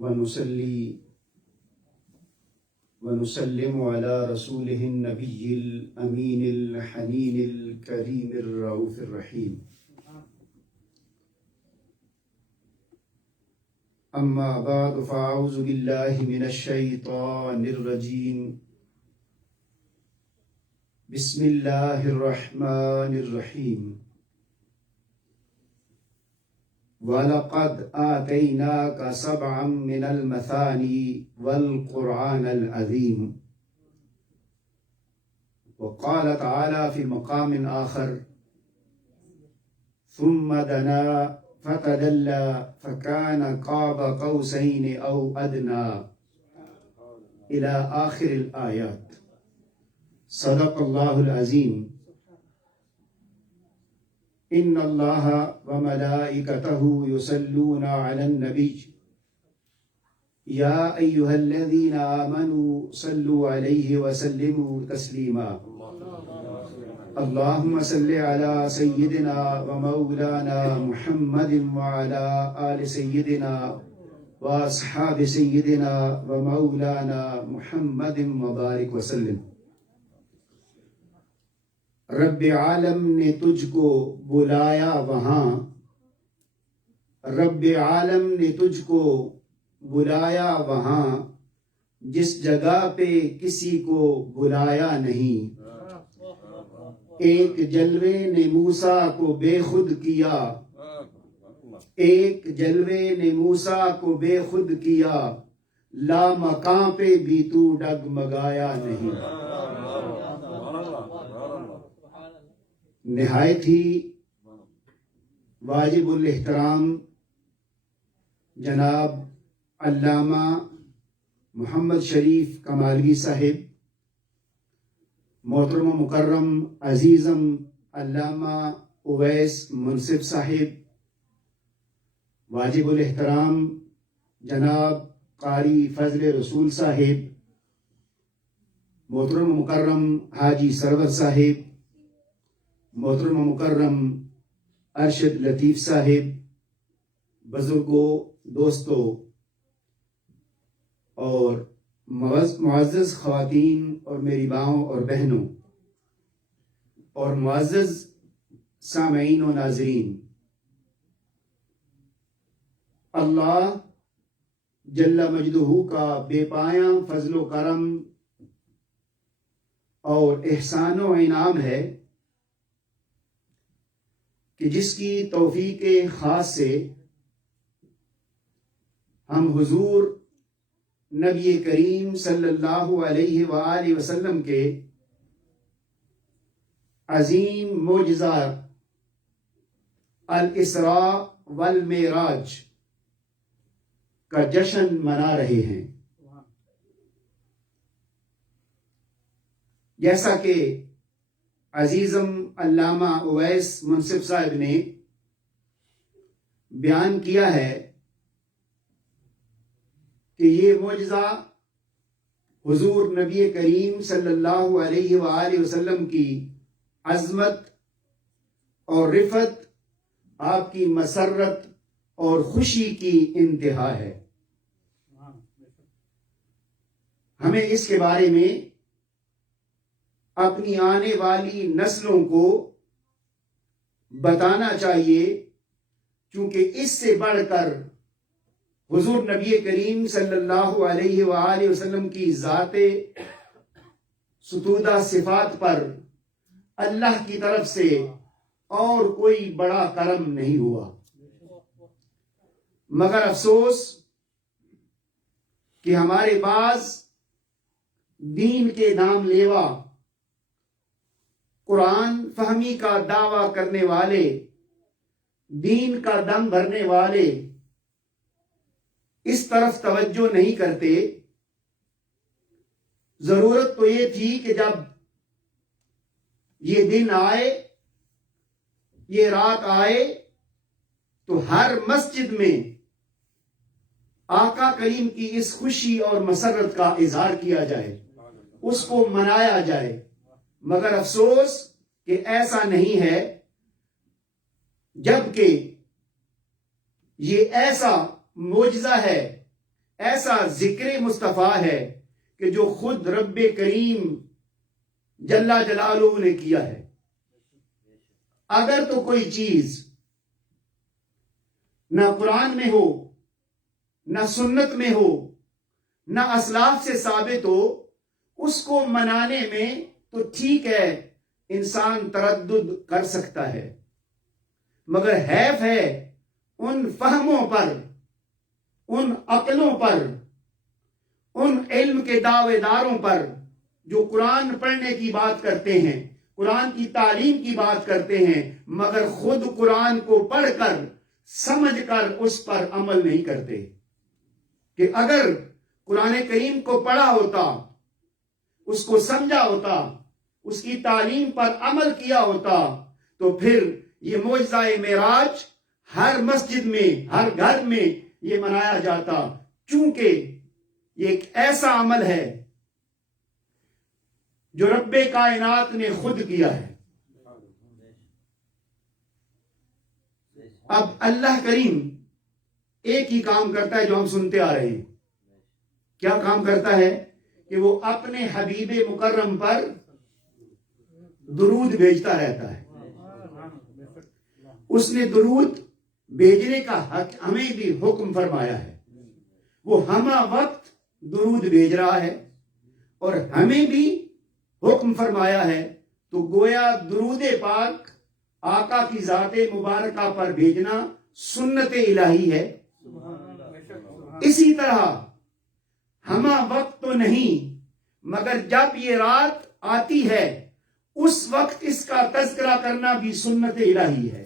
ونصلي ونسلم على رسوله النبي الأمين الحنين الكريم الرؤوف الرحيم. أما بعد فأعوذ بالله من الشيطان الرجيم. بسم الله الرحمن الرحيم. وَلَقَدْ آتَيْنَاكَ سَبْعًا مِنَ الْمَثَانِي وَالْقُرْآنَ الْعَظِيمِ. وقال تعالى في مقام آخر: ثم دنا فتدلى فكان قاب قوسين أو أدنى إلى آخر الآيات. صدق الله العظيم. إن الله وملائكته يصلون على النبي يا أيها الذين آمنوا صلوا عليه وسلموا تسليما. اللهم صل على سيدنا ومولانا محمد وعلى آل سيدنا وأصحاب سيدنا ومولانا محمد وبارك وسلم. رب عالم نے تجھ کو بلایا وہاں، رب عالم نے تجھ کو بلایا وہاں، جس جگہ پہ کسی کو بلایا نہیں۔ ایک جلوے نے موسیٰ کو بے خود کیا، ایک جلوے نے موسیٰ کو بے خود کیا، لامکاں پہ بھی تو ڈگمگایا نہیں۔ نہایت ہی واجب الاحترام جناب علامہ محمد شریف کمالوی صاحب، محترم و مکرم عزیزم علامہ اویس منصف صاحب، واجب الاحترام جناب قاری فضل رسول صاحب، محترم و مکرم حاجی سرور صاحب، محترم و مکرم ارشد لطیف صاحب، بزرگوں، دوستوں اور معزز خواتین اور میری ماؤں اور بہنوں اور معزز سامعین و ناظرین، اللہ جل مجدہ کا بے پایاں فضل و کرم اور احسان و انعام ہے کہ جس کی توفیق خاص سے ہم حضور نبی کریم صلی اللہ علیہ وآلہ وسلم کے عظیم معجزہ الاسراء والمعراج کا جشن منا رہے ہیں۔ جیسا کہ عزیزم علامہ اویس منصف صاحب نے بیان کیا ہے کہ یہ معجزہ حضور نبی کریم صلی اللہ علیہ وآلہ وسلم کی عظمت اور رفعت، آپ کی مسرت اور خوشی کی انتہا ہے۔ ہمیں اس کے بارے میں اپنی آنے والی نسلوں کو بتانا چاہیے، کیونکہ اس سے بڑھ کر حضور نبی کریم صلی اللہ علیہ وآلہ وسلم کی ذات ستودہ صفات پر اللہ کی طرف سے اور کوئی بڑا کرم نہیں ہوا۔ مگر افسوس کہ ہمارے پاس دین کے نام لیوا، قرآن فہمی کا دعویٰ کرنے والے، دین کا دم بھرنے والے اس طرف توجہ نہیں کرتے۔ ضرورت تو یہ تھی کہ جب یہ دن آئے، یہ رات آئے، تو ہر مسجد میں آقا کریم کی اس خوشی اور مسرت کا اظہار کیا جائے، اس کو منایا جائے۔ مگر افسوس کہ ایسا نہیں ہے، جبکہ یہ ایسا معجزہ ہے، ایسا ذکر مصطفیٰ ہے کہ جو خود رب کریم جل جلالہ نے کیا ہے. اگر تو کوئی چیز نہ قرآن میں ہو، نہ سنت میں ہو، نہ اسلاف سے ثابت ہو، اس کو منانے میں تو ٹھیک ہے، انسان تردد کر سکتا ہے، مگر حیف ہے ان فہموں پر، ان عقلوں پر، ان علم کے دعوے داروں پر جو قرآن پڑھنے کی بات کرتے ہیں، قرآن کی تعلیم کی بات کرتے ہیں، مگر خود قرآن کو پڑھ کر سمجھ کر اس پر عمل نہیں کرتے. کہ اگر قرآن کریم کو پڑھا ہوتا، اس کو سمجھا ہوتا، اس کی تعلیم پر عمل کیا ہوتا، تو پھر یہ معجزہ معراج ہر مسجد میں، ہر گھر میں یہ منایا جاتا. چونکہ یہ ایک ایسا عمل ہے جو رب کائنات نے خود کیا ہے. اب اللہ کریم ایک ہی کام کرتا ہے جو ہم سنتے آ رہے ہیں. کیا کام کرتا ہے؟ کہ وہ اپنے حبیب مکرم پر درود بھیجتا رہتا ہے. اس نے درود بھیجنے کا حق ہمیں بھی حکم فرمایا ہے. وہ ہمہ وقت درود بھیج رہا ہے اور ہمیں بھی حکم فرمایا ہے. تو گویا درود پاک آقا کی ذات مبارکہ پر بھیجنا سنت الہی ہے. اسی طرح ہمہ وقت تو نہیں، مگر جب یہ رات آتی ہے اس وقت اس کا تذکرہ کرنا بھی سنت الہی ہے.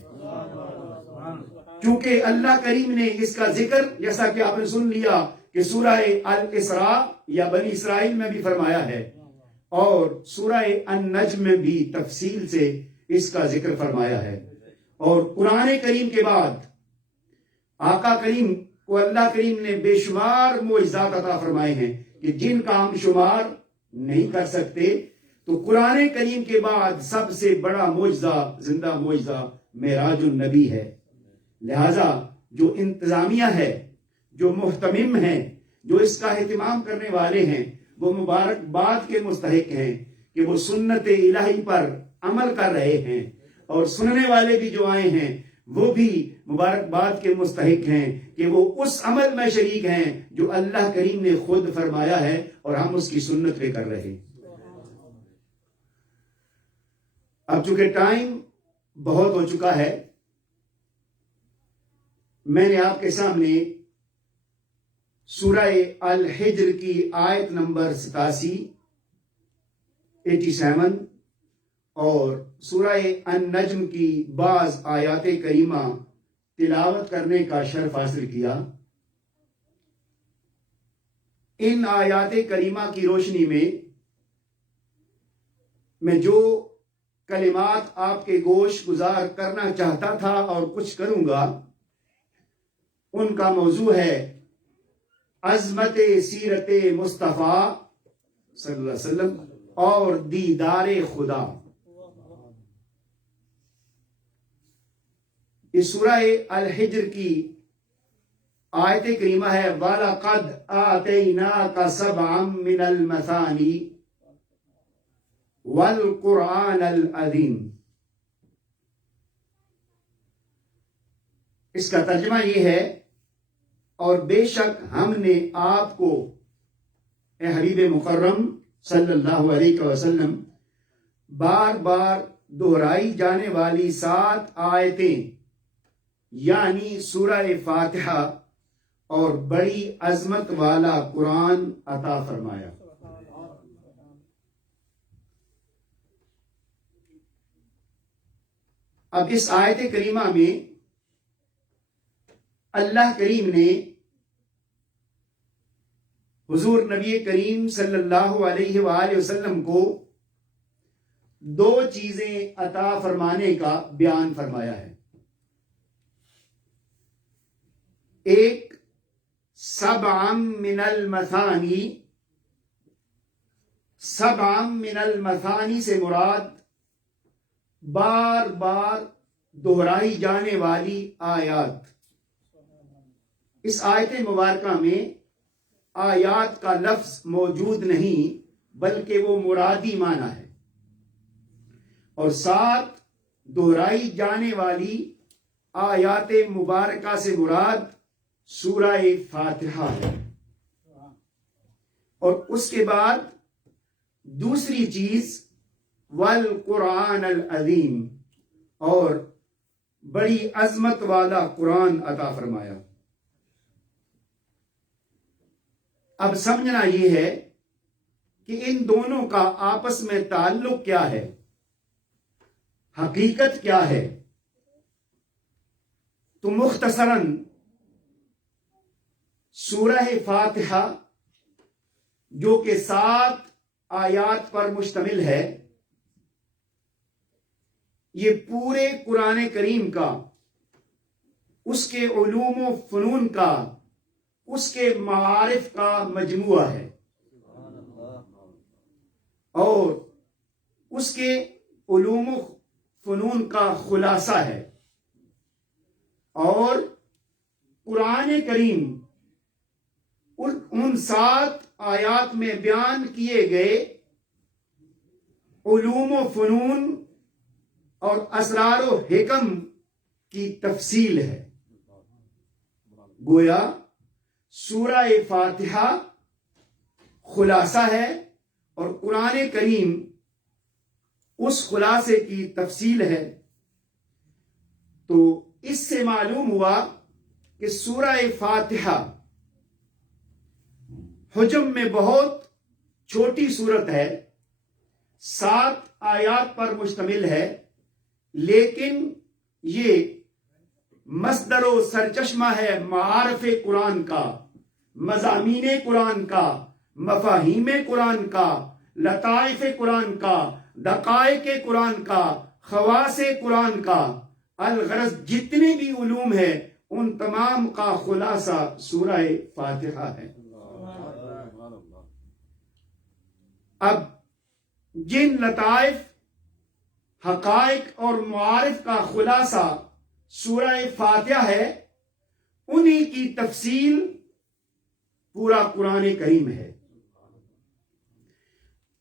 چونکہ اللہ کریم نے اس کا ذکر، جیسا کہ آپ نے سن لیا کہ سورہ الاسراء یا بنی اسرائیل میں بھی فرمایا ہے، اور سورہ النجم میں بھی تفصیل سے اس کا ذکر فرمایا ہے. اور قرآن کریم کے بعد آقا کریم کو اللہ کریم نے بے شمار معجزات عطا فرمائے ہیں کہ جن کا ہم شمار نہیں کر سکتے. تو قرآن کریم کے بعد سب سے بڑا معجزہ، زندہ معجزہ معراج النبی ہے. لہذا جو انتظامیہ ہے، جو محتمم ہیں، جو اس کا اہتمام کرنے والے ہیں، وہ مبارکباد کے مستحق ہیں کہ وہ سنت الہی پر عمل کر رہے ہیں. اور سننے والے بھی جو آئے ہیں وہ بھی مبارکباد کے مستحق ہیں کہ وہ اس عمل میں شریک ہیں جو اللہ کریم نے خود فرمایا ہے اور ہم اس کی سنت پہ کر رہے ہیں. اب چونکہ ٹائم بہت ہو چکا ہے، میں نے آپ کے سامنے سورہ الحجر کی آیت نمبر 87 اور سورہ النجم کی بعض آیات کریمہ تلاوت کرنے کا شرف حاصل کیا. ان آیات کریمہ کی روشنی میں جو کلمات آپ کے گوش گزار کرنا چاہتا تھا اور کچھ کروں گا، ان کا موضوع ہے عظمت سیرت مصطفیٰ صلی اللہ علیہ وسلم اور دیدار خدا. اس سورہ الحجر کی آیت کریمہ ہے وَلَقَدْ آتَيْنَاكَ سَبْعًا مِّنَ الْمَثَانِي وَالْقُرْآنَ الْعَظِيمِ. اس کا ترجمہ یہ ہے، اور بے شک ہم نے آپ کو اے حبیب مکرم صلی اللہ علیہ وسلم بار بار دہرائی جانے والی 7 آیتیں یعنی سورہ فاتحہ اور بڑی عظمت والا قرآن عطا فرمایا. اب اس آیت کریمہ میں اللہ کریم نے حضور نبی کریم صلی اللہ علیہ وآلہ وسلم کو 2 چیزیں عطا فرمانے کا بیان فرمایا ہے. ایک سبعا من المثانی، سبعا من المثانی سے مراد بار بار دہرائی جانے والی آیات. اس آیت مبارکہ میں آیات کا لفظ موجود نہیں بلکہ وہ مرادی معنی ہے، اور 7 دہرائی جانے والی آیات مبارکہ سے مراد سورہ فاتحہ ہے۔ اور اس کے بعد دوسری چیز والقرآن العظیم، اور بڑی عظمت والا قرآن عطا فرمایا۔ اب سمجھنا یہ ہے کہ ان دونوں کا آپس میں تعلق کیا ہے، حقیقت کیا ہے۔ تو مختصراً سورہ فاتحہ جو کہ 7 آیات پر مشتمل ہے، یہ پورے قرآن کریم کا، اس کے علوم و فنون کا، اس کے معارف کا مجموعہ ہے، اور اس کے علوم و فنون کا خلاصہ ہے۔ اور قرآن کریم ان 7 آیات میں بیان کیے گئے علوم و فنون اور اسرار و حکم کی تفصیل ہے۔ گویا سورہ فاتحہ خلاصہ ہے اور قرآن کریم اس خلاصے کی تفصیل ہے۔ تو اس سے معلوم ہوا کہ سورہ فاتحہ حجم میں بہت چھوٹی صورت ہے، 7 آیات پر مشتمل ہے، لیکن یہ مصدر و سرچشمہ ہے معارف قرآن کا، مضامین قرآن کا، مفاہیم قرآن کا، لطائف قرآن کا، دقائق قرآن کا، خواص قرآن کا، الغرض جتنے بھی علوم ہیں ان تمام کا خلاصہ سورہ فاتحہ ہے۔ اب جن لطائف، حقائق اور معارف کا خلاصہ سورہ فاتحہ ہے، انہی کی تفصیل پورا قرآن کریم ہے۔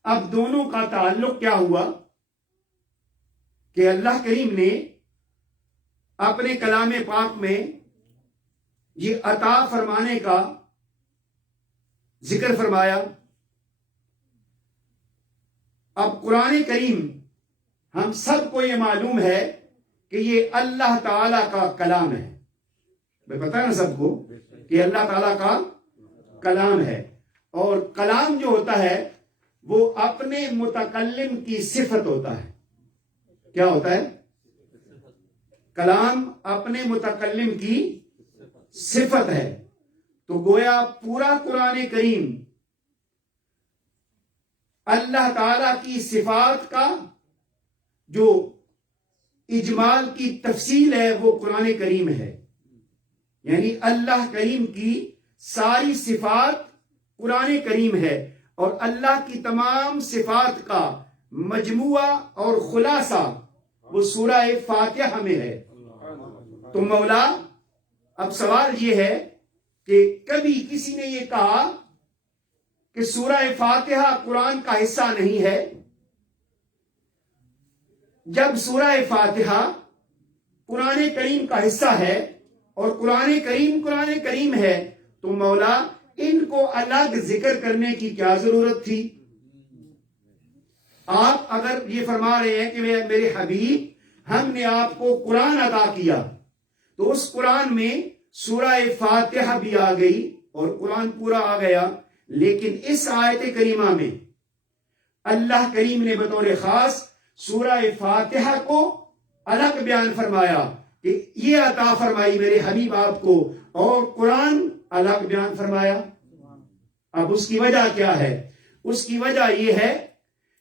اب دونوں کا تعلق کیا ہوا کہ اللہ کریم نے اپنے کلام پاک میں یہ عطا فرمانے کا ذکر فرمایا۔ اب قرآن کریم ہم سب کو یہ معلوم ہے کہ یہ اللہ تعالی کا کلام ہے، پتہ ہے نا سب کو کہ اللہ تعالی کا کلام ہے، اور کلام جو ہوتا ہے وہ اپنے متکلم کی صفت ہوتا ہے۔ کیا ہوتا ہے؟ کلام اپنے متکلم کی صفت ہے۔ تو گویا پورا قرآن کریم اللہ تعالی کی صفات کا جو اجمال کی تفصیل ہے وہ قرآن کریم ہے، یعنی اللہ کریم کی ساری صفات قرآن کریم ہے، اور اللہ کی تمام صفات کا مجموعہ اور خلاصہ وہ سورہ فاتحہ میں ہے۔ تو مولا، اب سوال یہ ہے کہ کبھی کسی نے یہ کہا کہ سورہ فاتحہ قرآن کا حصہ نہیں ہے؟ جب سورہ فاتحہ قرآن کریم کا حصہ ہے اور قرآن کریم ہے، تو مولا ان کو الگ ذکر کرنے کی کیا ضرورت تھی؟ آپ اگر یہ فرما رہے ہیں کہ میرے حبیب ہم نے آپ کو قرآن عطا کیا، تو اس قرآن میں سورہ فاتحہ بھی آ گئی اور قرآن پورا آ گیا، لیکن اس آیت کریمہ میں اللہ کریم نے بطور خاص سورہ فاتحہ کو الگ بیان فرمایا کہ یہ عطا فرمائی میرے حبیب آپ کو، اور قرآن الگ بیان فرمایا۔ اب اس کی وجہ کیا ہے؟ اس کی وجہ یہ ہے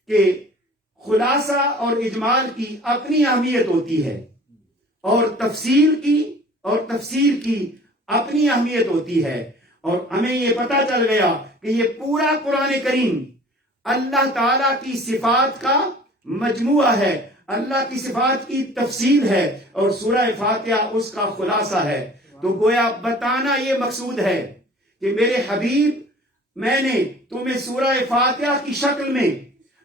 کہ خلاصہ اور اجمال کی اپنی اہمیت ہوتی ہے، اور تفصیل کی اپنی اہمیت ہوتی ہے، اور ہمیں یہ پتہ چل گیا کہ یہ پورا قرآن کریم اللہ تعالی کی صفات کا مجموعہ ہے، اللہ کی صفات کی تفصیل ہے، اور سورہ فاتحہ اس کا خلاصہ ہے۔ تو گویا بتانا یہ مقصود ہے کہ میرے حبیب میں نے تمہیں سورہ فاتحہ کی شکل میں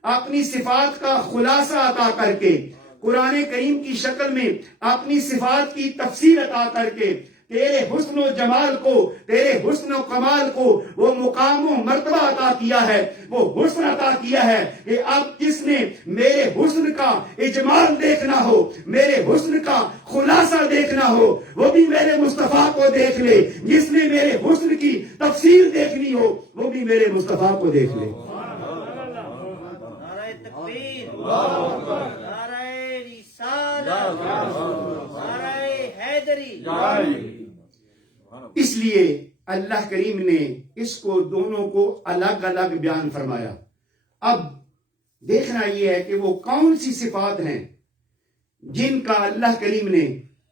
اپنی صفات کا خلاصہ عطا کر کے، قرآن کریم کی شکل میں اپنی صفات کی تفسیر عطا کر کے، تیرے حسن و جمال کو، تیرے حسن و کمال کو وہ مقام و مرتبہ عطا کیا ہے، وہ حسن عطا کیا ہے کہ اب جس نے میرے حسن کا اجمال دیکھنا ہو، میرے حسن کا خلاصہ دیکھنا ہو، وہ بھی میرے مصطفیٰ کو دیکھ لے، جس نے میرے حسن کی تفسیر دیکھنی ہو وہ بھی میرے مصطفیٰ کو دیکھ لے۔ نعرہ تکبیر، نعرہ رسالت، نعرہ حیدری۔ اس لیے اللہ کریم نے اس کو دونوں کو الگ الگ بیان فرمایا۔ اب دیکھنا یہ ہے کہ وہ کون سی صفات ہیں جن کا اللہ کریم نے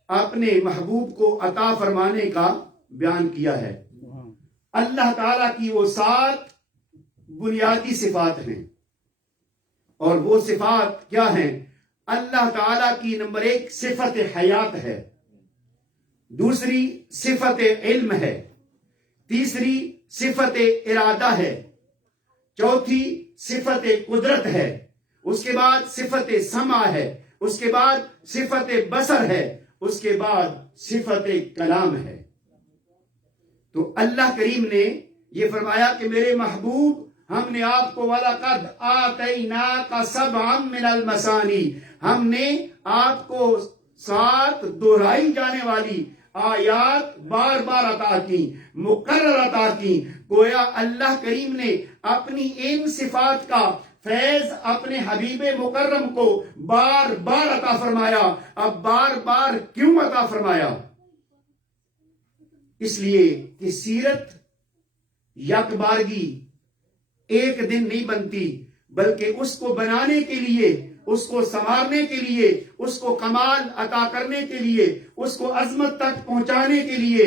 اپنے محبوب کو عطا فرمانے کا بیان کیا ہے۔ اللہ تعالیٰ کی وہ 7 بنیادی صفات ہیں، اور وہ صفات کیا ہیں؟ اللہ تعالیٰ کی نمبر 1 صفت حیات ہے، دوسری صفت علم ہے، تیسری صفت ارادہ ہے، چوتھی صفت قدرت ہے، اس کے بعد صفت سمع ہے، اس کے بعد صفت بصر ہے، اس کے بعد صفت کلام ہے۔ تو اللہ کریم نے یہ فرمایا کہ میرے محبوب، ہم نے آپ کو وَلَقَدْ آتَيْنَاكَ سَبْعًا مِنَ الْمَثَانِي، ہم نے آپ کو 7 دہرائی جانے والی آیات بار بار عطا کی، مقرر عطا کی۔ گویا اللہ کریم نے اپنی ان صفات کا فیض اپنے حبیب مکرم کو بار بار عطا فرمایا۔ اب بار بار کیوں عطا فرمایا؟ اس لیے کہ سیرت یک بارگی ایک دن نہیں بنتی، بلکہ اس کو بنانے کے لیے، اس کو سنوارنے کے لیے، اس کو کمال عطا کرنے کے لیے، اس کو عظمت تک پہنچانے کے لیے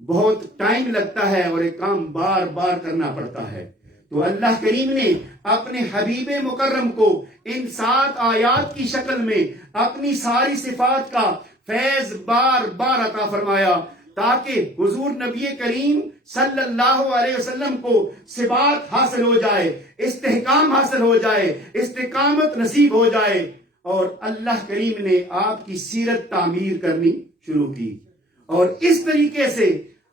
بہت ٹائم لگتا ہے، اور ایک کام بار بار کرنا پڑتا ہے۔ تو اللہ کریم نے اپنے حبیب مکرم کو ان 7 آیات کی شکل میں اپنی ساری صفات کا فیض بار بار عطا فرمایا، تاکہ حضور نبی کریم صلی اللہ علیہ وسلم کو ثبات حاصل ہو جائے، استحکام حاصل ہو جائے، استقامت نصیب ہو جائے، اور اللہ کریم نے آپ کی سیرت تعمیر کرنی شروع کی۔ اور اس طریقے سے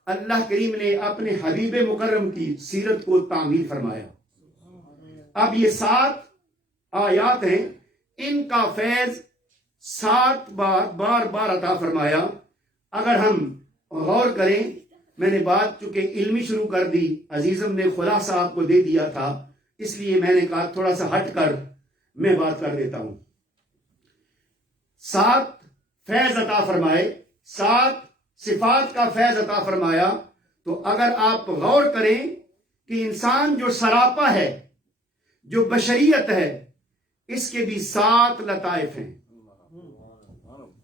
اللہ کریم نے اپنے حبیب مکرم کی سیرت کو تعمیر فرمایا۔ اب یہ 7 آیات ہیں، ان کا فیض 7 بار بار عطا فرمایا۔ اگر ہم غور کریں، میں نے بات چونکہ علمی شروع کر دی، عزیزم نے خلاصہ آپ کو دے دیا تھا، اس لیے میں نے کہا تھوڑا سا ہٹ کر میں بات کر دیتا ہوں۔ 7 فیض عطا فرمائے، 7 صفات کا فیض عطا فرمایا۔ تو اگر آپ غور کریں کہ انسان جو سراپا ہے، جو بشریت ہے، اس کے بھی 7 لطائف ہیں،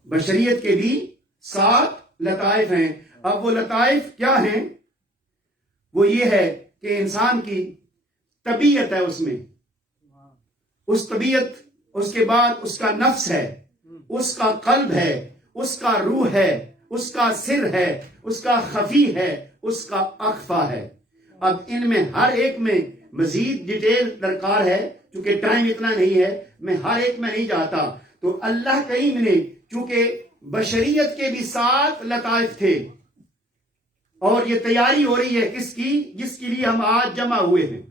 بشریت کے بھی 7 لطائف ہیں۔ اب وہ لطائف کیا ہیں؟ وہ یہ ہے کہ انسان کی طبیعت ہے، اس میں اس طبیعت، اس کے بعد اس کا نفس ہے، اس کا قلب ہے، اس کا روح ہے، اس کا سر ہے، اس کا خفی ہے، اس کا اخفا ہے۔ اب ان میں ہر ایک میں مزید ڈیٹیل درکار ہے، چونکہ ٹائم اتنا نہیں ہے، میں ہر ایک میں نہیں جاتا۔ تو اللہ کریم نے چونکہ بشریت کے بھی 7 لطائف تھے، اور یہ تیاری ہو رہی ہے کس کی؟ جس کے لیے ہم آج جمع ہوئے ہیں،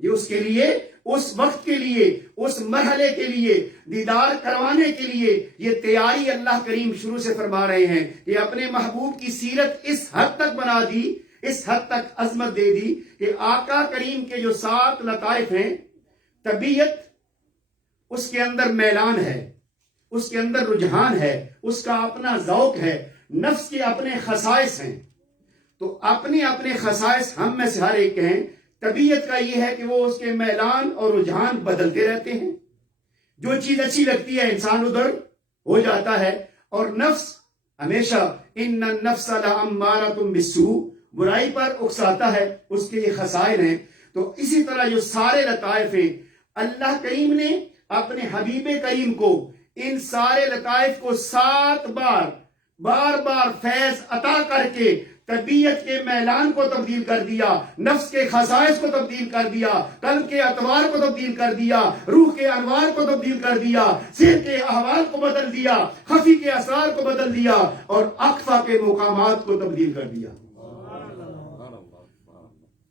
یہ اس کے لیے، اس وقت کے لیے، اس مرحلے کے لیے، دیدار کروانے کے لیے یہ تیاری اللہ کریم شروع سے فرما رہے ہیں کہ اپنے محبوب کی سیرت اس حد تک بنا دی، اس حد تک عظمت دے دی کہ آقا کریم کے جو 7 لطائف ہیں، طبیعت، اس کے اندر میلان ہے، اس کے اندر رجحان ہے، اس کا اپنا ذوق ہے، نفس کے اپنے خصائص ہیں۔ تو اپنے اپنے خصائص ہم میں سے ہر ایک ہیں۔ طبیعت کا یہ ہے کہ وہ اس کے میلان اور رجحان بدلتے رہتے ہیں، جو چیز اچھی لگتی ہے انسان ادھر ہو جاتا ہے، اور نفس ہمیشہ ان النفس لامارۃ بالسوء، برائی پر اکساتا ہے، اس کے یہ خصائل ہیں۔ تو اسی طرح جو سارے لطائف ہیں، اللہ کریم نے اپنے حبیب کریم کو ان سارے لطائف کو 7 بار فیض عطا کر کے طبیعت کے میلان کو تبدیل کر دیا، نفس کے خصائص کو تبدیل کر دیا، قلب کے اطوار کو تبدیل کر دیا، روح کے انوار کو تبدیل کر دیا، ذہن کے احوال کو بدل دیا، خفی کے اسرار کو بدل دیا اور اخفا کے مقامات کو تبدیل کر دیا۔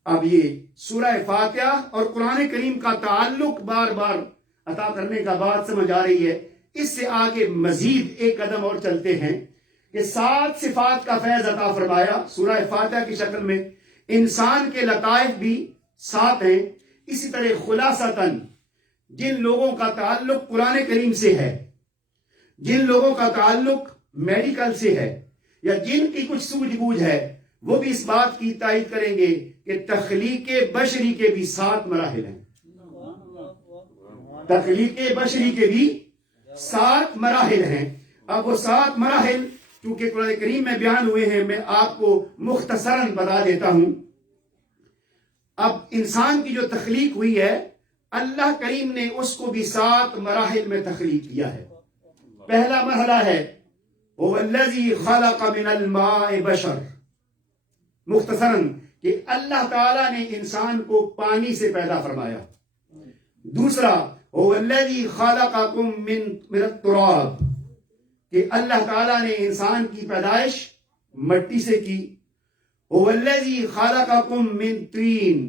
اب یہ سورہ فاتحہ اور قرآن کریم کا تعلق بار بار عطا کرنے کا بات سمجھ آ رہی ہے۔ اس سے آگے مزید ایک قدم اور چلتے ہیں کہ 7 صفات کا فیض عطا فرمایا سورہ فاتحہ کی شکل میں۔ انسان کے لطائف بھی 7 ہیں۔ اسی طرح خلاصتاً جن لوگوں کا تعلق قرآن کریم سے ہے، جن لوگوں کا تعلق میڈیکل سے ہے یا جن کی کچھ سوجھ بوجھ ہے، وہ بھی اس بات کی تائید کریں گے کہ تخلیق بشری کے بھی 7 مراحل ہیں۔ تخلیق بشری کے بھی 7 مراحل ہیں۔ اب وہ 7 مراحل چونکہ قرآن کریم میں بیان ہوئے ہیں، میں آپ کو مختصراً بتا دیتا ہوں۔ اب انسان کی جو تخلیق ہوئی ہے، اللہ کریم نے اس کو بھی 7 مراحل میں تخلیق کیا ہے۔ پہلا مرحلہ ہے هو الذی خلق من الماء بشر، مختصراً کہ اللہ تعالیٰ نے انسان کو پانی سے پیدا فرمایا۔ دوسرا هو الذی خلقکم من التراب، کہ اللہ تعالیٰ نے انسان کی پیدائش مٹی سے کی۔ هو الذی خلقکم من طین،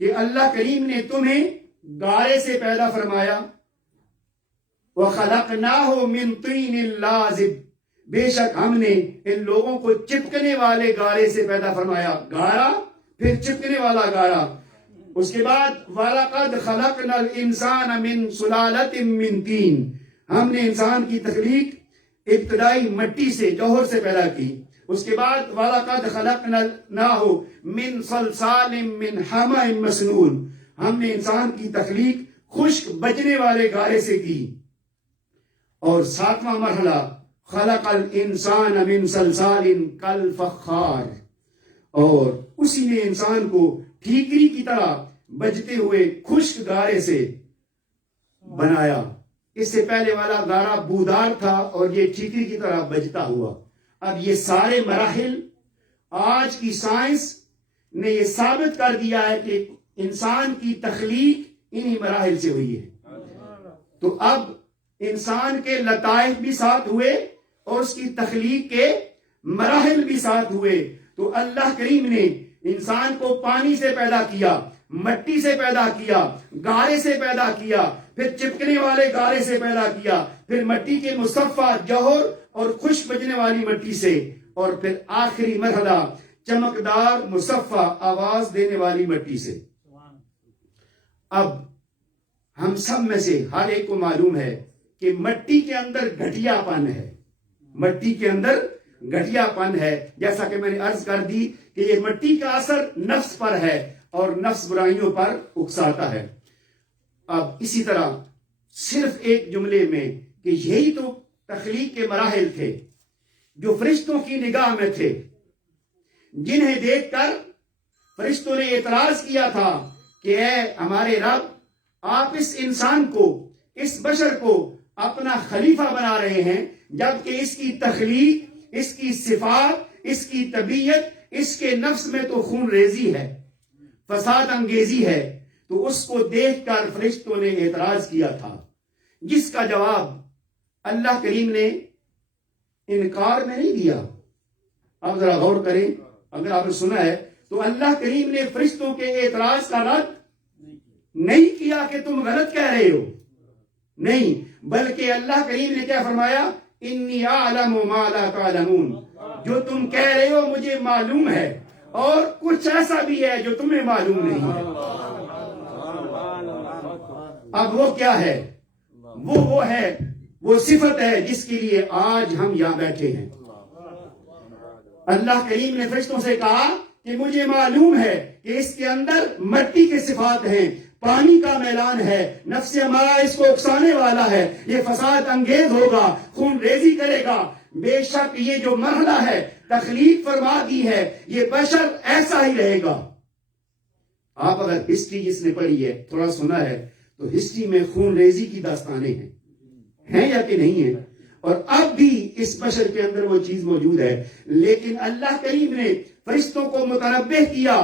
کہ اللہ کریم نے تمہیں گارے سے پیدا فرمایا۔ وَخَلَقْنَاهُ مِن طِينٍ لَازِبٍ، بے شک ہم نے ان لوگوں کو چپکنے والے گارے سے پیدا فرمایا۔ گارا پھر چپکنے والا گارا۔ اس کے بعد وَلَقَدْ خَلَقْنَا الْإِنسَانَ مِن سُلَالَةٍ مِن طِين، ہم نے انسان کی تخلیق ابتدائی مٹی سے، جوہر سے پیدا کی۔ اس کے بعد وَلَقَدْ خَلَقْنَاهُ مِن صَلْصَالٍ مِّن حَمَإٍ مَّسْنُونٍ، ہم نے انسان کی تخلیق خشک بجنے والے گارے سے کی۔ اور 7واں مرحلہ خلق الانسان من صلصال کالفخار، اور اسی نے انسان کو ٹھیکری کی طرح بجتے ہوئے خشک گارے سے بنایا۔ اس سے پہلے والا گارا بودار تھا اور یہ ٹھیکری کی طرح بجتا ہوا۔ اب یہ سارے مراحل آج کی سائنس نے یہ ثابت کر دیا ہے کہ انسان کی تخلیق انہی مراحل سے ہوئی ہے۔ تو اب انسان کے لطائف بھی ساتھ ہوئے اور اس کی تخلیق کے مراحل بھی ساتھ ہوئے۔ تو اللہ کریم نے انسان کو پانی سے پیدا کیا، مٹی سے پیدا کیا، گارے سے پیدا کیا، پھر چپکنے والے گارے سے پیدا کیا، پھر مٹی کے مصفہ جوہر اور خشک بجنے والی مٹی سے، اور پھر آخری مرحلہ چمکدار مصفہ آواز دینے والی مٹی سے۔ اب ہم سب میں سے ہر ایک کو معلوم ہے کہ مٹی کے اندر گھٹیا پن ہے، مٹی کے اندر گھٹیا پن ہے۔ جیسا کہ میں نے عرض کر دی کہ یہ مٹی کا اثر نفس پر ہے اور نفس برائیوں پر اکساتا ہے۔ اب اسی طرح صرف ایک جملے میں کہ یہی تو تخلیق کے مراحل تھے جو فرشتوں کی نگاہ میں تھے، جنہیں دیکھ کر فرشتوں نے اعتراض کیا تھا کہ اے ہمارے رب، آپ اس انسان کو، اس بشر کو اپنا خلیفہ بنا رہے ہیں، جبکہ اس کی تخلیق، اس کی صفات، اس کی طبیعت، اس کے نفس میں تو خون ریزی ہے، فساد انگیزی ہے۔ تو اس کو دیکھ کر فرشتوں نے اعتراض کیا تھا، جس کا جواب اللہ کریم نے انکار میں نہیں دیا۔ اب ذرا غور کریں، اگر آپ نے سنا ہے تو اللہ کریم نے فرشتوں کے اعتراض کا رد نہیں کیا کہ تم غلط کہہ رہے ہو، نہیں، بلکہ اللہ کریم نے کیا فرمایا؟ انی اعلم ما لا تعلمون، جو تم کہہ رہے ہو مجھے معلوم ہے، اور کچھ ایسا بھی ہے جو تمہیں معلوم نہیں ہے۔ اب وہ کیا ہے؟ وہ ہے، وہ صفت ہے جس کے لیے آج ہم یہاں بیٹھے ہیں۔ اللہ کریم نے فرشتوں سے کہا کہ مجھے معلوم ہے کہ اس کے اندر مٹی کے صفات ہیں، پانی کا میلان ہے، نفس ہمارا اس کو اکسانے والا ہے، یہ فساد انگیز ہوگا، خون ریزی کرے گا۔ بے شک یہ جو مرحلہ ہے تخلیق فرما دی ہے، یہ بشر ایسا ہی رہے گا۔ آپ اگر ہسٹری جس نے پڑھی ہے، تھوڑا سنا ہے، تو ہسٹری میں خون ریزی کی داستانیں ہیں یا کہ نہیں ہیں؟ اور اب بھی اس بشر کے اندر وہ چیز موجود ہے. لیکن اللہ کریم نے فرشتوں کو متنبہ کیا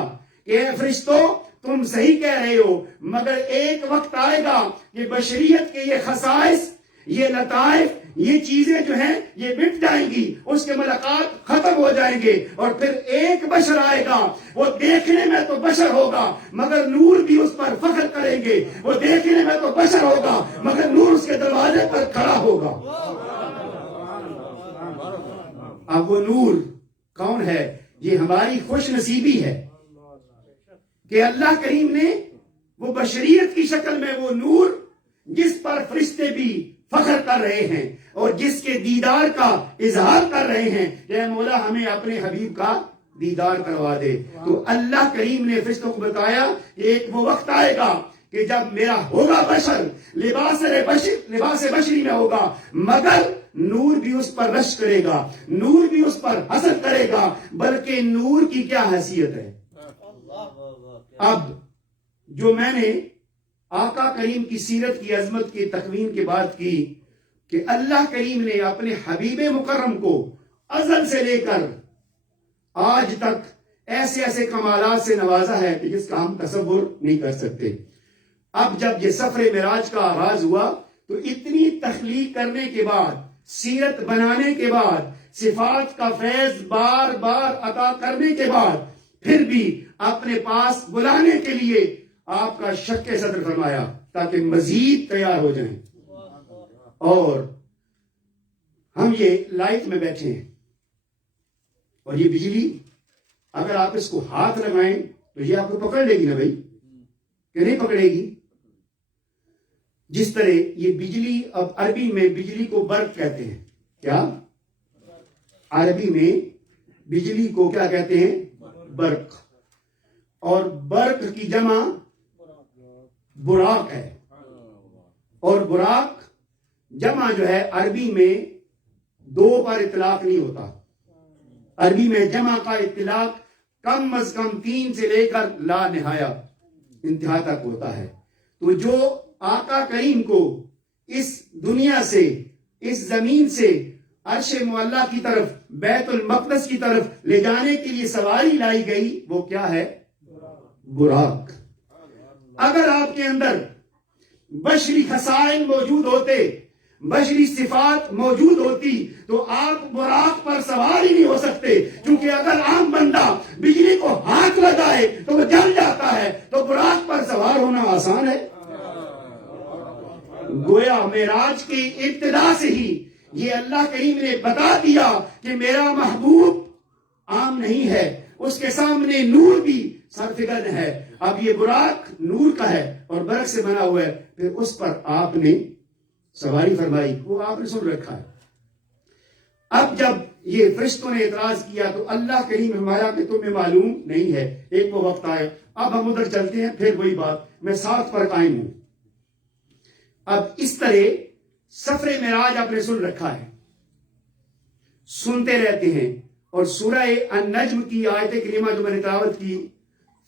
کہ اے فرشتوں تم صحیح کہہ رہے ہو، مگر ایک وقت آئے گا کہ بشریت کے یہ خصائص، یہ لطائف، یہ چیزیں جو ہیں یہ مٹ جائیں گی، اس کے ملاقات ختم ہو جائیں گے، اور پھر ایک بشر آئے گا، وہ دیکھنے میں تو بشر ہوگا مگر نور بھی اس پر فخر کریں گے. وہ دیکھنے میں تو بشر ہوگا مگر نور اس کے دروازے پر کھڑا ہوگا. اب وہ نور کون ہے؟ یہ ہماری خوش نصیبی ہے کہ اللہ کریم نے وہ بشریت کی شکل میں وہ نور، جس پر فرشتے بھی فخر کر رہے ہیں اور جس کے دیدار کا اظہار کر رہے ہیں کہ اے مولا ہمیں اپنے حبیب کا دیدار کروا دے. تو اللہ کریم نے فرشتوں کو بتایا کہ ایک وہ وقت آئے گا کہ جب میرا ہوگا بشر، لباس بشری میں ہوگا، مگر نور بھی اس پر رش کرے گا، نور بھی اس پر حسد کرے گا. بلکہ نور کی کیا حیثیت ہے؟ اب جو میں نے آقا کریم کی سیرت کی عظمت کی تکوین کے بعد کی کہ اللہ کریم نے اپنے حبیب مکرم کو ازل سے لے کر آج تک ایسے ایسے کمالات سے نوازا ہے کہ جس کا ہم تصور نہیں کر سکتے. اب جب یہ سفر معراج کا آغاز ہوا تو اتنی تخلیق کرنے کے بعد، سیرت بنانے کے بعد، صفات کا فیض بار بار عطا کرنے کے بعد، پھر بھی اپنے پاس بلانے کے لیے آپ کا شق صدر فرمایا تاکہ مزید تیار ہو جائیں. اور ہم یہ لائٹ میں بیٹھے ہیں اور یہ بجلی اگر آپ اس کو ہاتھ لگائیں تو یہ آپ کو پکڑ لے گی نا بھائی، کہ نہیں پکڑے گی؟ جس طرح یہ بجلی، اب عربی میں بجلی کو برق کہتے ہیں. کیا عربی میں بجلی کو کیا کہتے ہیں؟ برق. اور برق کی جمع براق ہے، اور براق جمع جو ہے عربی میں دو پر اطلاق نہیں ہوتا. عربی میں جمع کا اطلاق کم از کم 3 سے لے کر لا نہایا انتہا تک ہوتا ہے. تو جو آقا کریم کو اس دنیا سے، اس زمین سے عرش معلیٰ کی طرف، بیت المقدس کی طرف لے جانے کے لیے سواری لائی گئی، وہ کیا ہے؟ براق. اگر آپ کے اندر بشری خصائل موجود ہوتے، بشری صفات موجود ہوتی، تو آپ براق پر سوار ہی نہیں ہو سکتے. کیونکہ اگر عام بندہ بجلی کو ہاتھ لگائے تو وہ جل جاتا ہے، تو براق پر سوار ہونا آسان ہے. گویا معراج کی ابتدا سے ہی یہ اللہ کریم نے بتا دیا کہ میرا محبوب عام نہیں ہے، اس کے سامنے نور بھی سرفگن ہے. اب یہ براق نور کا ہے اور برق سے بنا ہوا ہے، پھر اس پر آپ نے سواری فرمائی، وہ آپ نے سن رکھا ہے. اب جب یہ فرشتوں نے اعتراض کیا تو اللہ کریم فرمایا کہ تمہیں معلوم نہیں ہے، ایک وہ وقت آئے. اب ہم ادھر چلتے ہیں، پھر وہی بات، میں ساتھ پر قائم ہوں. اب اس طرح سفر معراج آپ نے سن رکھا ہے، سنتے رہتے ہیں. اور سورہ النجم کی آیت کریمہ جو میں نے تلاوت کی،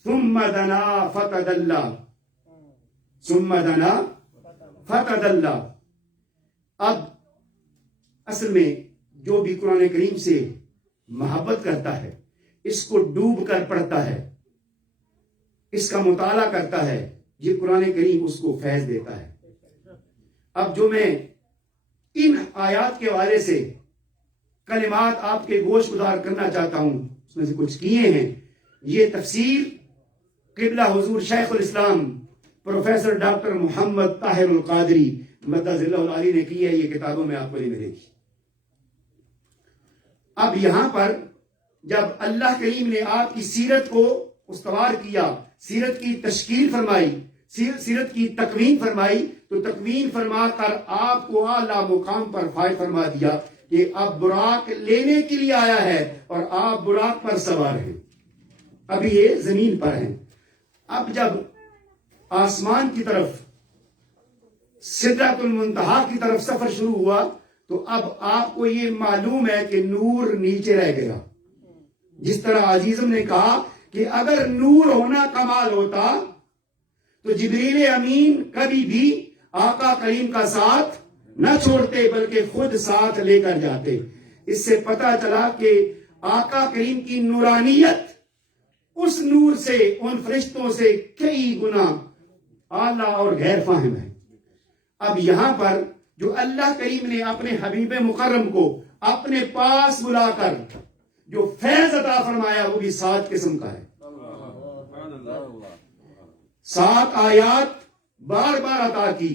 ثم دنا فتدلی، ثم دنا فتدلی. اب اصل میں جو بھی قرآن کریم سے محبت کرتا ہے، اس کو ڈوب کر پڑھتا ہے، اس کا مطالعہ کرتا ہے، یہ قرآن کریم اس کو فیض دیتا ہے. اب جو میں ان آیات کے حوالے سے کلمات آپ کے گوش گزار کرنا چاہتا ہوں، اس میں سے کچھ کیے ہیں. یہ تفسیر قبلہ حضور شیخ الاسلام پروفیسر ڈاکٹر محمد طاہر القادری مدد اللہ العالی نے کی ہے، یہ کتابوں میں آپ کو نہیں ملے گی. اب یہاں پر جب اللہ کریم نے آپ کی سیرت کو استوار کیا، سیرت کی تشکیل فرمائی، سیرت کی تکوین فرمائی، تو تکوین فرما کر آپ کو اعلیٰ مقام پر فائز فرما دیا کہ اب براق لینے کے لیے آیا ہے اور آپ براق پر سوار ہیں. ابھی یہ زمین پر ہیں. اب جب آسمان کی طرف، سدرۃ المنتہا کی طرف سفر شروع ہوا تو اب آپ کو یہ معلوم ہے کہ نور نیچے رہ گیا. جس طرح عزیزم نے کہا کہ اگر نور ہونا کمال ہوتا تو جبریل امین کبھی بھی آقا کریم کا ساتھ نہ چھوڑتے بلکہ خود ساتھ لے کر جاتے۔ اس سے پتہ چلا کہ آقا کریم کی نورانیت اس نور سے، ان فرشتوں سے کئی گنا اعلیٰ اور غیر فاہم ہے۔ اب یہاں پر جو اللہ کریم نے اپنے حبیب مکرم کو اپنے پاس بلا کر جو فیض عطا فرمایا وہ بھی 7 قسم کا ہے۔ 7 آیات بار بار عطا کی،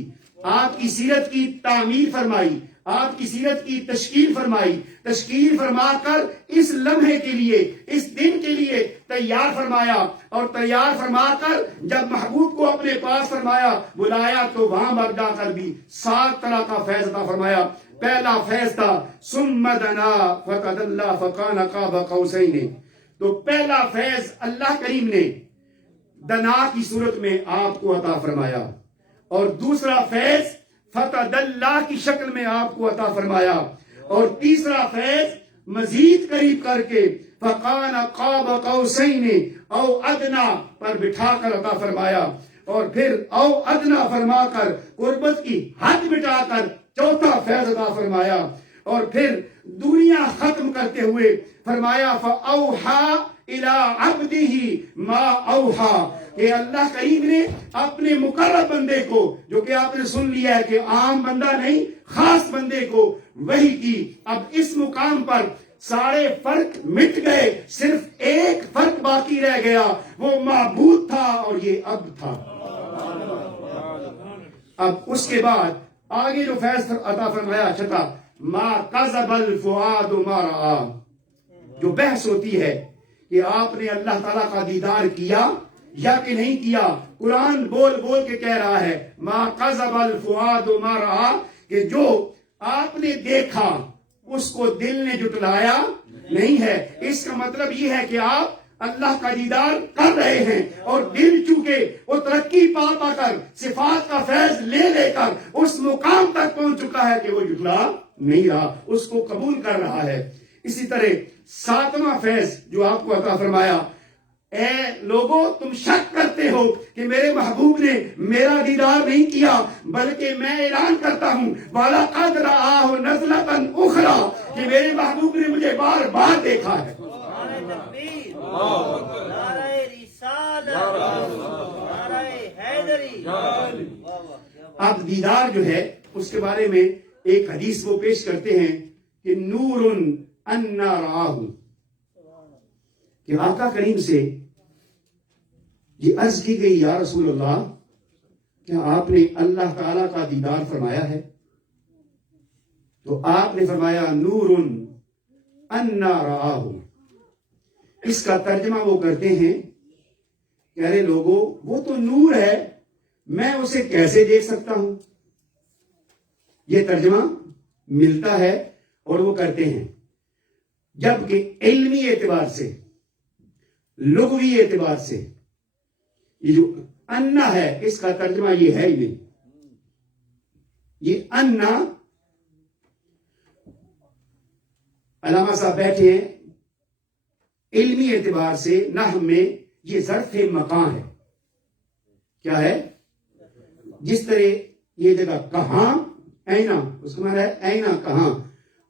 آپ کی سیرت کی تعمیر فرمائی، آپ کی سیرت کی تشکیل فرمائی، تشکیل فرما کر اس لمحے کے لیے، اس دن کے لیے تیار فرمایا، اور تیار فرما کر جب محبوب کو اپنے پاس فرمایا، بلایا، تو وہاں پر جا کر بھی 7 طرح کا فیض عطا فرمایا۔ پہلا فیض تھا ثم دنا فتدلی فکان قاب قوسین، تو پہلا فیض اللہ کریم نے دنا کی صورت میں آپ کو عطا فرمایا، اور دوسرا فیض فتدلی کی شکل میں آپ کو عطا فرمایا، اور تیسرا فیض مزید قریب کر کے فکان قاب قوسین او ادنا پر بٹھا کر عطا فرمایا، اور پھر او ادنا فرما کر قربت کی حد بٹھا کر چوتھا فیض عطا فرمایا، اور پھر دنیا ختم کرتے ہوئے فرمایا فَأَوْحَا إِلَىٰ عَبْدِهِ مَا أَوْحَا، کہ اللہ کریم نے اپنے مقرب بندے کو، جو کہ آپ نے سن لیا ہے کہ عام بندہ نہیں، خاص بندے کو وحی کی۔ اب اس مقام پر سارے فرق مٹ گئے، صرف ایک فرق باقی رہ گیا، وہ معبود تھا اور یہ اب تھا۔ اب اس کے بعد آگے جو فیض عطا فرمایا چھتا ما کذب الفؤاد ما رآ، جو بحث ہوتی ہے کہ آپ نے اللہ تعالیٰ کا دیدار کیا یا کہ نہیں کیا۔ قرآن بول بول کے کہہ رہا ہے ما کذب الفؤاد ما رآ، کہ جو آپ نے دیکھا اس کو دل نے جھٹلایا نہیں ہے۔ اس کا مطلب یہ ہے کہ آپ اللہ کا دیدار کر رہے ہیں، اور دل چونکہ وہ ترقی پا پا کر صفات کا فیض لے لے کر اس مقام تک پہنچ چکا ہے کہ وہ جھٹلا نہیں رہا، اس کو قبول کر رہا ہے۔ اسی طرح 7واں فیض جو آپ کو عطا فرمایا، اے لوگو تم شک کرتے ہو کہ میرے محبوب نے میرا دیدار نہیں کیا، بلکہ میں اعلان کرتا ہوں وَلَقَدْ رَآهُ نَزْلَةً أُخْرَىٰ، کہ میرے محبوب نے مجھے بار بار دیکھا ہے۔ نعرہ رسالت، نعرہ حیدری۔ اب دیدار جو ہے اس کے بارے میں ایک حدیث وہ پیش کرتے ہیں کہ نور انا رآہ، کہ آقا کریم سے یہ عرض کی گئی یا رسول اللہ کیا آپ نے اللہ تعالی کا دیدار فرمایا ہے؟ تو آپ نے فرمایا نور انا رآہ۔ اس کا ترجمہ وہ کرتے ہیں کہ ارے لوگوں وہ تو نور ہے، میں اسے کیسے دیکھ سکتا ہوں؟ یہ ترجمہ ملتا ہے اور وہ کرتے ہیں، جبکہ علمی اعتبار سے، لغوی اعتبار سے یہ جو انا ہے اس کا ترجمہ یہ ہے ہی نہیں۔ یہ انا، علامہ صاحب بیٹھے ہیں، علمی اعتبار سے نحو میں یہ ظرف مکان ہے۔ کیا ہے؟ جس طرح یہ جگہ کہاں، اینا، اس کا معنی ہے اینا کہاں،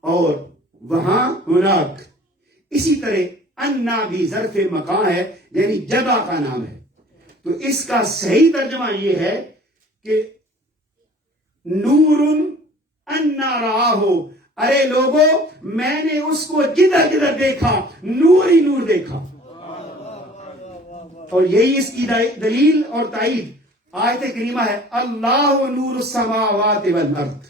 اور وہاں ہناک، اسی طرح انا بھی ظرف مکان ہے، یعنی جگہ کا نام ہے۔ تو اس کا صحیح ترجمہ یہ ہے کہ نور انا رآہ، ارے لوگوں میں نے اس کو جدھر جدھر دیکھا نور ہی نور دیکھا۔ اور یہی اس کی دلیل اور تائید آیت کریمہ ہے اللہ نور السماوات والارض،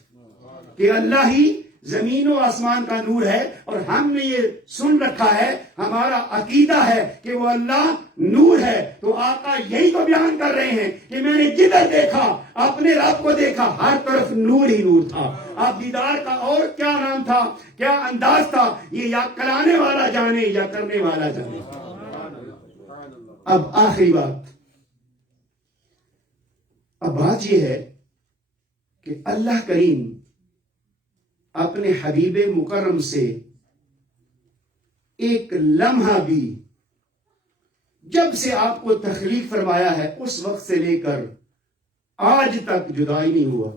کہ اللہ ہی زمین و آسمان کا نور ہے، اور ہم نے یہ سن رکھا ہے، ہمارا عقیدہ ہے کہ وہ اللہ نور ہے۔ تو آقا یہی تو بیان کر رہے ہیں کہ میں نے جدھر دیکھا اپنے رب کو دیکھا، ہر طرف نور ہی نور تھا۔ اب دیدار کا اور کیا نام تھا، کیا انداز تھا، یہ یا کرانے والا جانے یا کرنے والا جانے۔ اب آخری بات، اب بات یہ ہے کہ اللہ کریم اپنے حبیب مکرم سے ایک لمحہ بھی جب سے آپ کو تخلیق فرمایا ہے اس وقت سے لے کر آج تک جدائی نہیں ہوا۔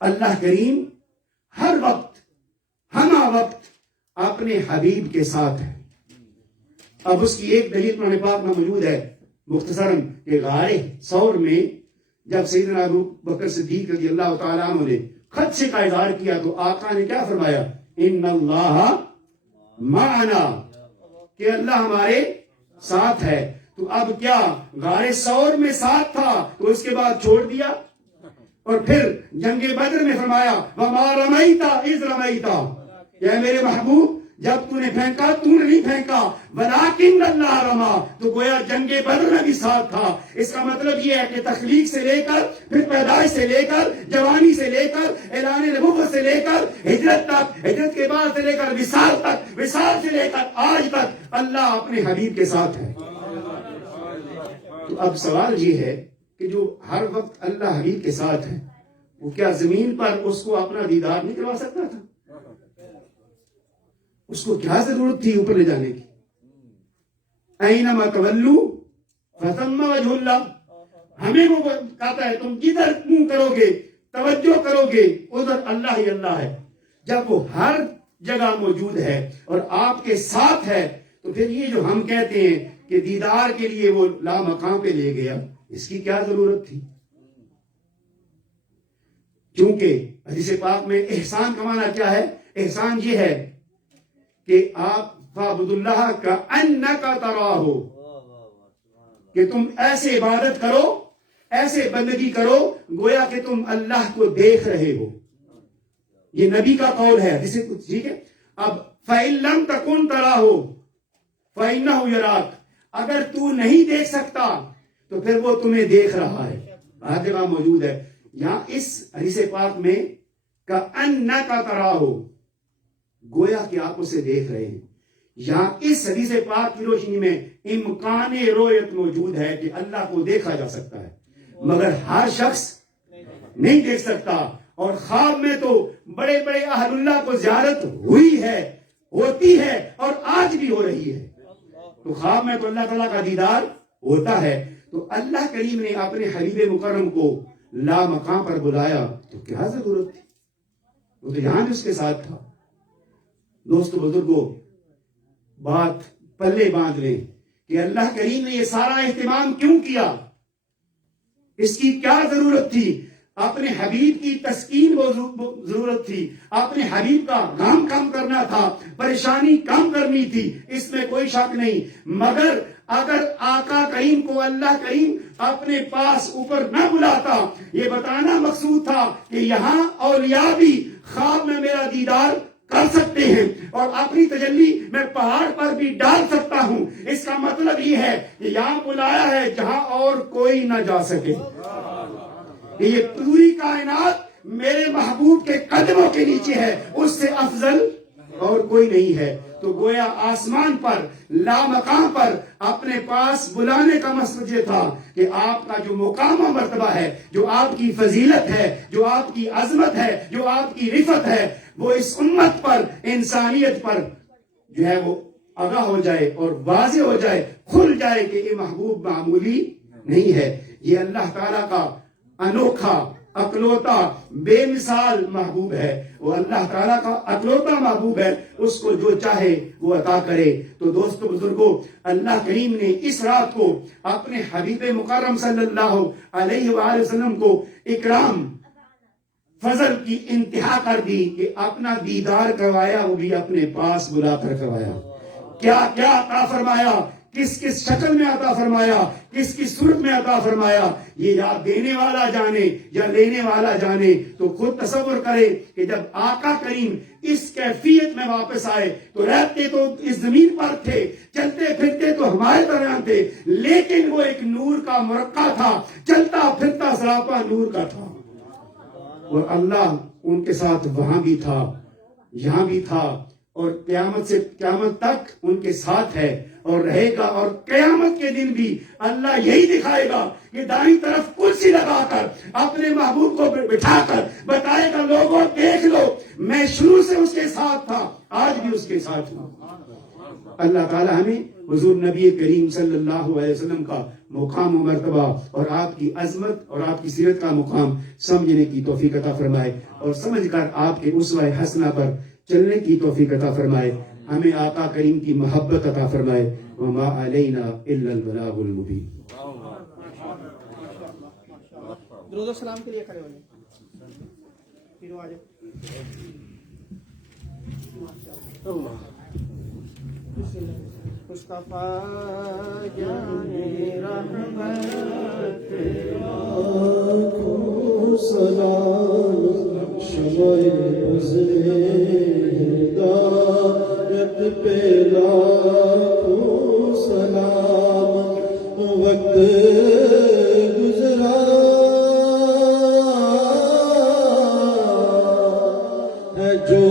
اللہ کریم ہر وقت ہمہ وقت اپنے حبیب کے ساتھ ہے. اب اس کی ایک دلیل قرآن پاک میں موجود ہے مختصراً کہ غار ثور میں جب سیدنا ابو بکر صدیق رضی اللہ تعالیٰ عنہ نے خدشے کا اظہار کیا تو آقا نے کیا فرمایا؟ ان اللہ معنا، کہ اللہ ہمارے ساتھ ہے. تو اب کیا غار ثور میں ساتھ تھا تو اس کے بعد چھوڑ دیا؟ اور پھر جنگ بدر میں فرمایا وما رمیتا اذ رمیتا، یا میرے محبوب جب تو نے پھینکا تو نے نہیں پھینکا ولکن اللہ رما. تو گویا جنگ بدر میں بھی ساتھ تھا. اس کا مطلب یہ ہے کہ تخلیق سے لے کر پھر پیدائش سے لے کر جوانی سے لے کر اعلان نبوت سے لے کر ہجرت تک، ہجرت کے بعد سے لے کر وصال تک، وصال سے لے کر آج تک اللہ اپنے حبیب کے ساتھ ہے. تو اب سوال یہ ہے کہ جو ہر وقت اللہ حبیب کے ساتھ ہے وہ کیا زمین پر اس کو اپنا دیدار نہیں کروا سکتا تھا؟ اس کو کیا ضرورت تھی اوپر لے جانے کی؟ اینما تولو فثم وجہ اللہ. ہمیں وہ کہتا ہے تم جدھر منہ کرو گے، توجہ کرو گے، ادھر اللہ ہی اللہ ہے. جب وہ ہر جگہ موجود ہے اور آپ کے ساتھ ہے تو پھر یہ جو ہم کہتے ہیں کہ دیدار کے لیے وہ لا مقام پہ لے گیا، اس کی کیا ضرورت تھی؟ کیونکہ حدیث پاک میں احسان کا معنی کیا ہے؟ احسان یہ ہے کہ آپ فَاعْبُدُ اللَّهَ كَأَنَّكَ تَرَاهُ، کہ تم ایسے عبادت کرو، ایسے بندگی کرو گویا کہ تم اللہ کو دیکھ رہے ہو. یہ نبی کا قول ہے. ٹھیک ہے. اب فَإِن لَمْ تَكُنْ تَرَاهُ فَإِنَّهُ يَرَاكَ، اگر تو نہیں دیکھ سکتا تو پھر وہ تمہیں دیکھ رہا ہے. ہر جگہ موجود ہے. یہاں اس حدیث پاک میں كَأَنَّكَ تَرَاهُ، گویا کہ آپ اسے دیکھ رہے ہیں. یہاں اس حدیث پاک کی روشنی میں امکان رویت موجود ہے کہ اللہ کو دیکھا جا سکتا ہے، مگر ہر شخص نہیں دیکھ سکتا. اور خواب میں تو بڑے بڑے اہل اللہ کو زیارت ہوئی ہے، ہوتی ہے اور آج بھی ہو رہی ہے. تو خواب میں تو اللہ تعالیٰ کا دیدار ہوتا ہے. تو اللہ کریم نے اپنے حبیب مکرم کو لا مقام پر بلایا تو کیا ضرورت تھی؟ وہ تو یہاں بھی اس کے ساتھ تھا. دوستو بزرگوں، بات پلے باندھ لیں کہ اللہ کریم نے یہ سارا اہتمام کیوں کیا؟ اس کی کیا ضرورت تھی؟ اپنے حبیب کی تسکین ضرورت تھی، اپنے حبیب کا غم کم کرنا تھا، پریشانی کم کرنی تھی، اس میں کوئی شک نہیں. مگر اگر آقا کریم کو اللہ کریم اپنے پاس اوپر نہ بلاتا، یہ بتانا مقصود تھا کہ یہاں اولیاء بھی خواب میں میرا دیدار کر سکتے ہیں اور اپنی تجلی میں پہاڑ پر بھی ڈال سکتا ہوں. اس کا مطلب یہ ہے کہ یہاں بلایا ہے جہاں اور کوئی نہ جا سکے. یہ پوری کائنات میرے محبوب کے قدموں کے نیچے ہے، اس سے افضل اور کوئی نہیں ہے. تو گویا آسمان پر لا مقام پر اپنے پاس بلانے کا مقصد یہ تھا کہ آپ کا جو مقام و مرتبہ ہے، جو آپ کی فضیلت ہے، جو آپ کی عظمت ہے، جو آپ کی رفت ہے، وہ اس امت پر، انسانیت پر جو ہے وہ آگاہ ہو جائے اور واضح ہو جائے، کھل جائے کہ یہ محبوب معمولی نہیں ہے. یہ اللہ تعالیٰ کا انوکھا، اکلوتا، بے مثال محبوب ہے. وہ اللہ تعالیٰ کا اکلوتا محبوب ہے، اس کو جو چاہے وہ عطا کرے. تو دوستو بزرگوں، اللہ کریم نے اس رات کو اپنے حبیب مکرم صلی اللہ علیہ وآلہ وسلم کو اکرام، فضل کی انتہا کر دی کہ اپنا دیدار کروایا، وہ بھی اپنے پاس بلا کر کروایا. کیا کیا عطا فرمایا، کس کس شکل میں عطا فرمایا، کس کس صورت میں عطا فرمایا، یہ یا دینے والا جانے یا لینے والا جانے. تو خود تصور کرے کہ جب آقا کریم اس کیفیت میں واپس آئے تو رہتے تو اس زمین پر تھے، چلتے پھرتے تو ہمارے درمیان تھے، لیکن وہ ایک نور کا مرقع تھا، چلتا پھرتا سراپا نور کا تھا. اور اللہ ان کے ساتھ وہاں بھی تھا، یہاں بھی تھا، اور قیامت سے قیامت تک ان کے ساتھ ہے اور رہے گا. اور قیامت کے دن بھی اللہ یہی دکھائے گا کہ دائیں طرف کرسی لگا کر اپنے محبوب کو بٹھا کر بتائے گا لوگوں دیکھ لو، میں شروع سے اس کے ساتھ تھا، آج بھی اس کے ساتھ ہوں. اللہ تعالی ہمیں حضور نبی کریم صلی اللہ علیہ وسلم کا مقام و مرتبہ اور آپ کی عظمت اور آپ کی سیرت کا مقام سمجھنے کی توفیق عطا فرمائے، اور سمجھ کر آپ کے اسوہ حسنہ پر چلنے کی توفیق عطا فرمائے، ہمیں آقا کریم کی محبت عطا فرمائے۔ وما علینا الا البلاغ المبین۔ درود و سلام کے لیے کھڑے ہو جائیں، تینوں آ جائیں۔ مصطفیٰ جانے رحمت لاکھوں سلام شمع حسن ہدایت پہ، لاکھوں سلام وقت گزرا ہے جو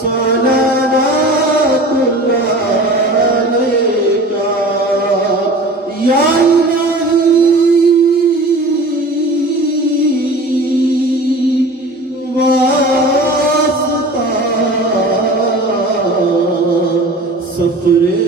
صلوات اللہ علیکہ یا الہی واسطہ سفر